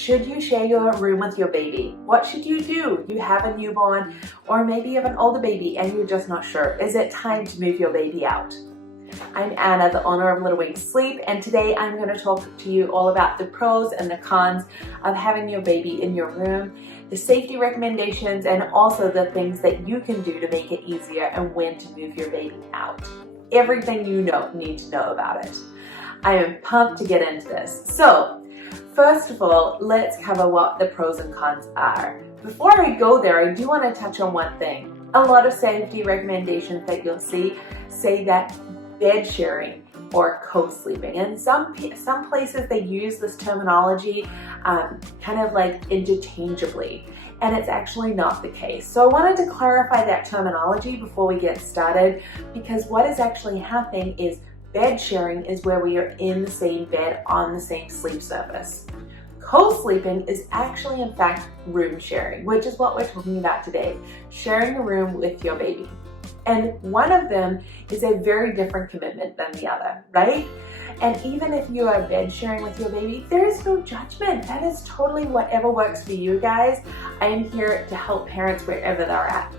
Should you share your room with your baby? What should you do? You have a newborn, or maybe you have an older baby and you're just not sure. Is it time to move your baby out? I'm Anna, the owner of Little Wings Sleep, and today I'm going to talk to you all about the pros and the cons of having your baby in your room, the safety recommendations, and also the things that you can do to make it easier and when to move your baby out. Everything you need to know about it. I am pumped to get into this. So, first of all, let's cover what the pros and cons are. Before I go there, I do want to touch on one thing. A lot of safety recommendations that you'll see say that bed sharing or co-sleeping, and some places they use this terminology kind of like interchangeably, and it's actually not the case. So I wanted to clarify that terminology before we get started, because what is actually happening is bed sharing is where we are in the same bed on the same sleep surface. Co-sleeping is actually in fact room sharing, which is what we're talking about today, sharing a room with your baby. And one of them is a very different commitment than the other, right? And even if you are bed sharing with your baby, there is no judgment. That is totally whatever works for you guys. I am here to help parents wherever they're at.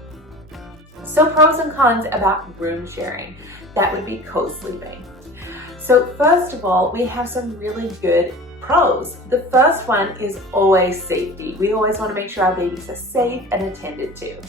So pros and cons about room sharing. That would be co-sleeping. So first of all, we have some really good pros. The first one is always safety. We always want to make sure our babies are safe and attended to.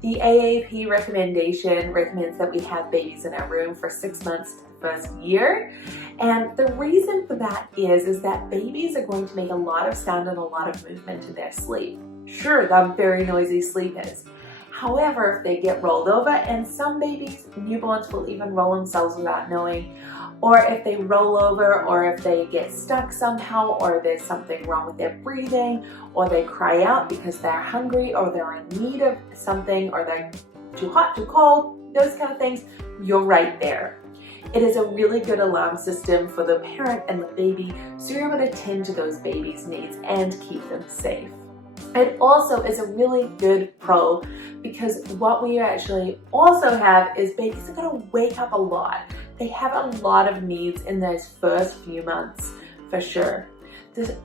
The AAP recommendation recommends that we have babies in our room for 6 months to the first year. And the reason for that is that babies are going to make a lot of sound and a lot of movement in their sleep. Sure, they're very noisy sleepers. However, if they get rolled over, and some babies, newborns will even roll themselves without knowing, or if they roll over, or if they get stuck somehow, or there's something wrong with their breathing, or they cry out because they're hungry, or they're in need of something, or they're too hot, too cold, those kind of things, you're right there. It is a really good alarm system for the parent and the baby, so you're able to tend to those babies' needs and keep them safe. It also is a really good pro because what we actually also have is babies are going to wake up a lot. They have a lot of needs in those first few months, for sure. The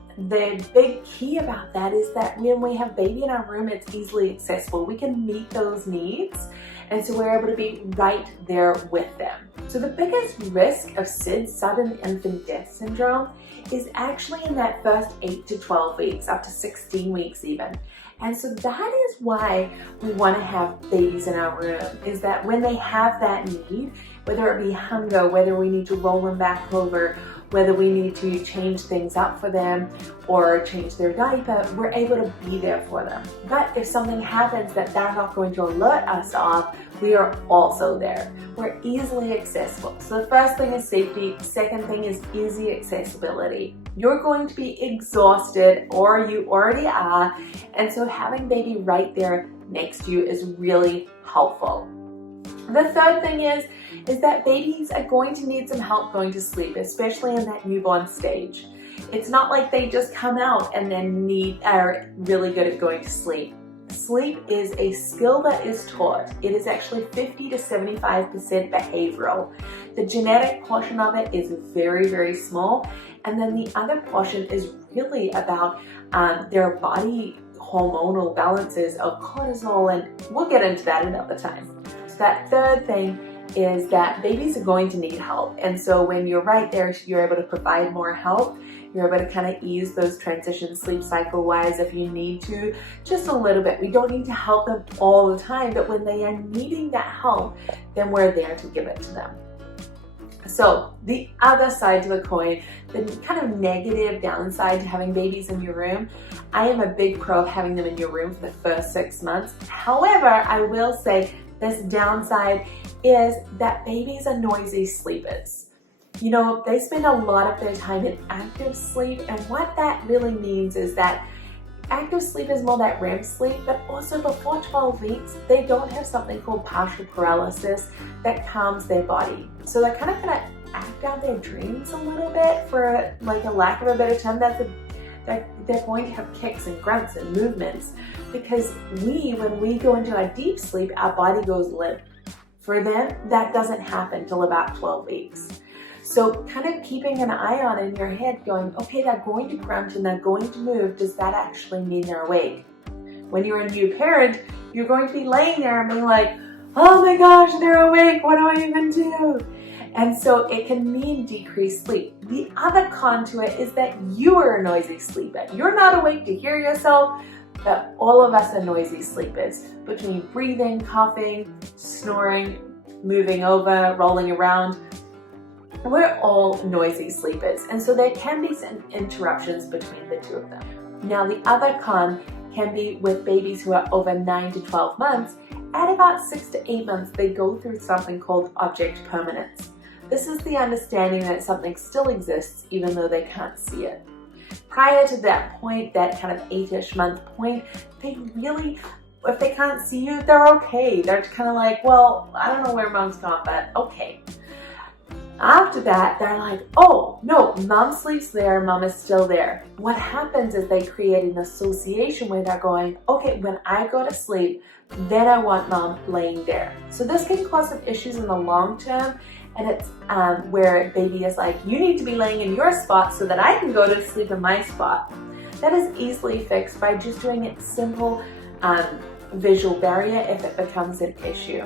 big key about that is that when we have baby in our room, it's easily accessible. We can meet those needs, and so we're able to be right there with them. So the biggest risk of SIDS, sudden infant death syndrome, is actually in that first 8 to 12 weeks, up to 16 weeks even. And so that is why we want to have babies in our room, is that when they have that need, whether it be hunger, whether we need to roll them back over, whether we need to change things up for them or change their diaper, we're able to be there for them. But if something happens that they're not going to alert us of, we are also there. We're easily accessible. So the first thing is safety. Second thing is easy accessibility. You're going to be exhausted, or you already are, and so having baby right there next to you is really helpful. The third thing is that babies are going to need some help going to sleep, especially in that newborn stage. It's not like they just come out and then are really good at going to sleep. Sleep is a skill that is taught. It is actually 50 to 75% behavioral. The genetic portion of it is very, very small, and then the other portion is really about their body hormonal balances of cortisol, and we'll get into that another time. That third thing is that babies are going to need help, and so when you're right there, you're able to provide more help. You're able to kind of ease those transitions sleep cycle wise if you need to, just a little bit. We don't need to help them all the time, but when they are needing that help, then we're there to give it to them. So the other side to the coin, the kind of negative downside to having babies in your room, I am a big pro of having them in your room for the first 6 months. However, I will say this downside is that babies are noisy sleepers. You know, they spend a lot of their time in active sleep, and what that really means is that active sleep is more that REM sleep, but also before 12 weeks, they don't have something called partial paralysis that calms their body. So they're kind of going to act out their dreams a little bit, for like a lack of a better term. They're going to have kicks and grunts and movements, because when we go into a deep sleep, our body goes limp. For them, that doesn't happen till about 12 weeks. So kind of keeping an eye on it in your head going, okay, they're going to grunt and they're going to move. Does that actually mean they're awake? When you're a new parent, you're going to be laying there and being like, oh my gosh, they're awake. What do I even do? And so it can mean decreased sleep. The other con to it is that you are a noisy sleeper. You're not awake to hear yourself, but all of us are noisy sleepers. Between breathing, coughing, snoring, moving over, rolling around, we're all noisy sleepers. And so there can be some interruptions between the two of them. Now the other con can be with babies who are over 9 to 12 months. At about 6 to 8 months, they go through something called object permanence. This is the understanding that something still exists even though they can't see it. Prior to that point, that kind of 8-ish month point, they really, if they can't see you, they're okay. They're kind of like, well, I don't know where mom's gone, but okay. After that, they're like, oh, no, mom sleeps there, mom is still there. What happens is they create an association where they're going, okay, when I go to sleep, then I want mom laying there. So this can cause some issues in the long term, and it's where baby is like, you need to be laying in your spot so that I can go to sleep in my spot. That is easily fixed by just doing a simple visual barrier if it becomes an issue.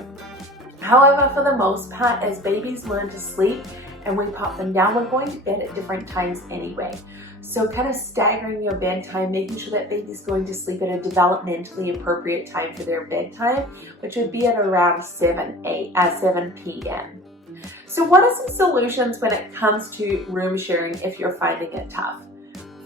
However, for the most part, as babies learn to sleep and we pop them down, we're going to bed at different times anyway. So kind of staggering your bedtime, making sure that baby's going to sleep at a developmentally appropriate time for their bedtime, which would be at around 7 p.m. So what are some solutions when it comes to room sharing if you're finding it tough?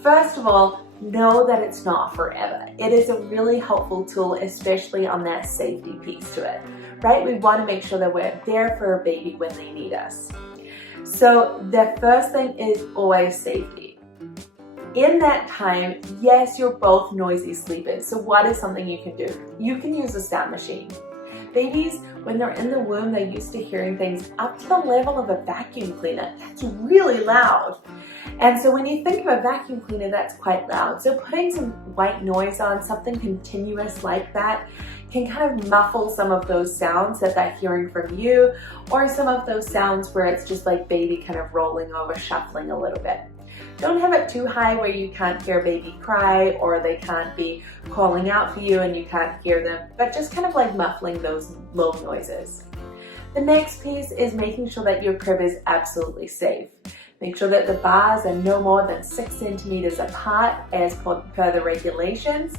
First of all, know that it's not forever. It is a really helpful tool, especially on that safety piece to it, right? We want to make sure that we're there for a baby when they need us. So the first thing is always safety. In that time, yes, you're both noisy sleepers. So what is something you can do? You can use a sound machine. Babies, when they're in the womb, they're used to hearing things up to the level of a vacuum cleaner. That's really loud. And so when you think of a vacuum cleaner, that's quite loud. So putting some white noise on, something continuous like that, can kind of muffle some of those sounds that they're hearing from you, or some of those sounds where it's just like baby kind of rolling over, shuffling a little bit. Don't have it too high where you can't hear baby cry or they can't be calling out for you and you can't hear them, but just kind of like muffling those low noises. The next piece is making sure that your crib is absolutely safe. Make sure that the bars are no more than 6 centimeters apart as per the regulations,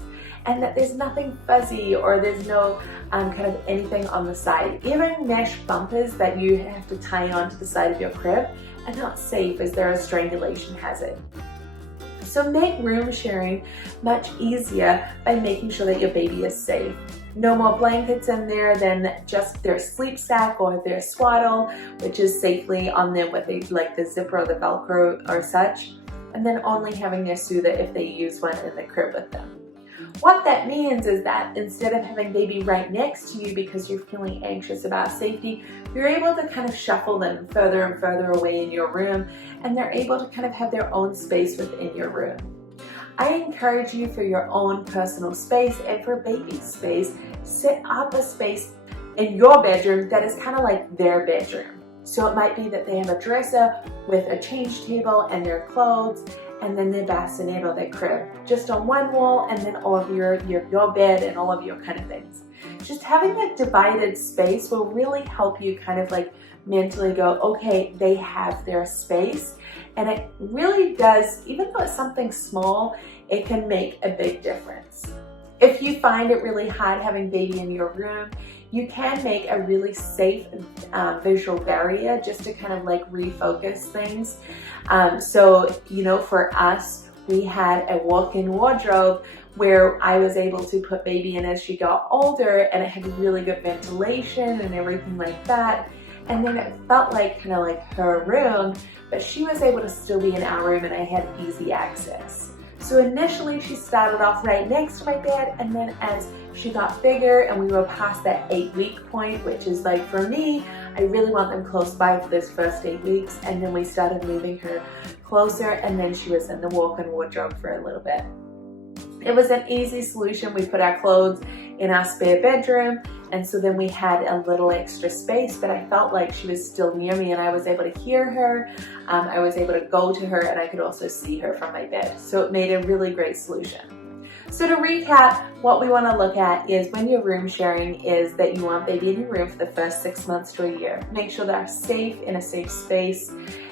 and that there's nothing fuzzy or there's no kind of anything on the side. Even mesh bumpers that you have to tie onto the side of your crib are not safe as they're a strangulation hazard. So make room sharing much easier by making sure that your baby is safe. No more blankets in there than just their sleep sack or their swaddle, which is safely on them with like the zipper or the Velcro or such, and then only having their soother if they use one in the crib with them. What that means is that instead of having baby right next to you because you're feeling anxious about safety, you're able to kind of shuffle them further and further away in your room, and they're able to kind of have their own space within your room. I encourage you, for your own personal space and for baby space, set up a space in your bedroom that is kind of like their bedroom. So it might be that they have a dresser with a change table and their clothes, and then their bassinet or their crib just on one wall, and then all of your bed and all of your kind of things. Just having that divided space will really help you kind of like mentally go, okay, they have their space. And it really does, even though it's something small, it can make a big difference. If you find it really hard having baby in your room, you can make a really safe visual barrier just to kind of like refocus things. So, you know, for us, we had a walk-in wardrobe where I was able to put baby in as she got older, and it had really good ventilation and everything like that. And then it felt like kind of like her room, but she was able to still be in our room and I had easy access. So initially she started off right next to my bed, and then as she got bigger and we were past that 8-week point, which is like, for me, I really want them close by for this first 8 weeks, and then we started moving her closer, and then she was in the walk-in wardrobe for a little bit. It was an easy solution. We put our clothes in our spare bedroom, and so then we had a little extra space, but I felt like she was still near me and I was able to hear her. I was able to go to her, and I could also see her from my bed. So it made a really great solution. So to recap, what we want to look at is when you're room sharing is that you want baby in your room for the first 6 months to a year. Make sure they're safe in a safe space,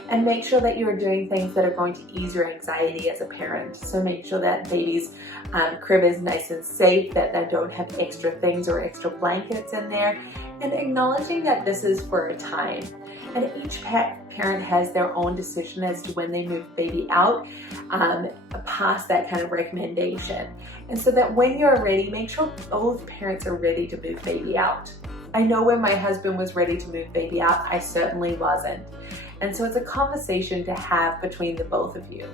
and make sure that you're doing things that are going to ease your anxiety as a parent. So make sure that baby's crib is nice and safe, that they don't have extra things or extra blankets in there, and acknowledging that this is for a time. And each parent has their own decision as to when they move baby out past that kind of recommendation. And so that when you're ready, make sure both parents are ready to move baby out. I know when my husband was ready to move baby out, I certainly wasn't. And so it's a conversation to have between the both of you.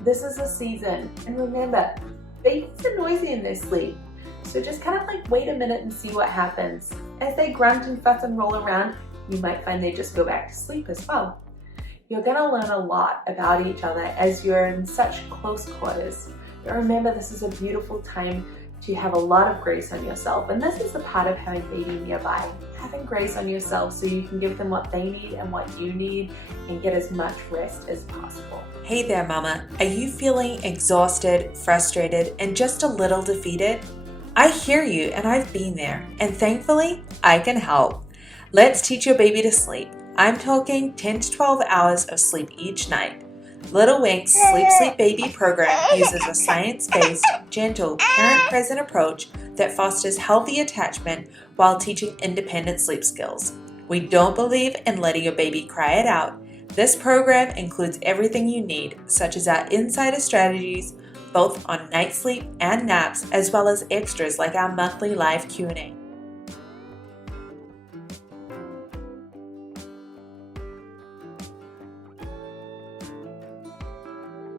This is a season, and remember, babies are noisy in their sleep. So just kind of like wait a minute and see what happens. As they grunt and fuss and roll around, you might find they just go back to sleep as well. You're gonna learn a lot about each other as you're in such close quarters. But remember, this is a beautiful time to have a lot of grace on yourself. And this is the part of having baby nearby. Having grace on yourself so you can give them what they need and what you need and get as much rest as possible. Hey there, Mama. Are you feeling exhausted, frustrated, and just a little defeated? I hear you, and I've been there. And thankfully, I can help. Let's teach your baby to sleep. I'm talking 10 to 12 hours of sleep each night. Little Wink's Sleep Baby program uses a science-based, gentle, parent-present approach that fosters healthy attachment while teaching independent sleep skills. We don't believe in letting your baby cry it out. This program includes everything you need, such as our insider strategies, both on night sleep and naps, as well as extras like our monthly live Q&A.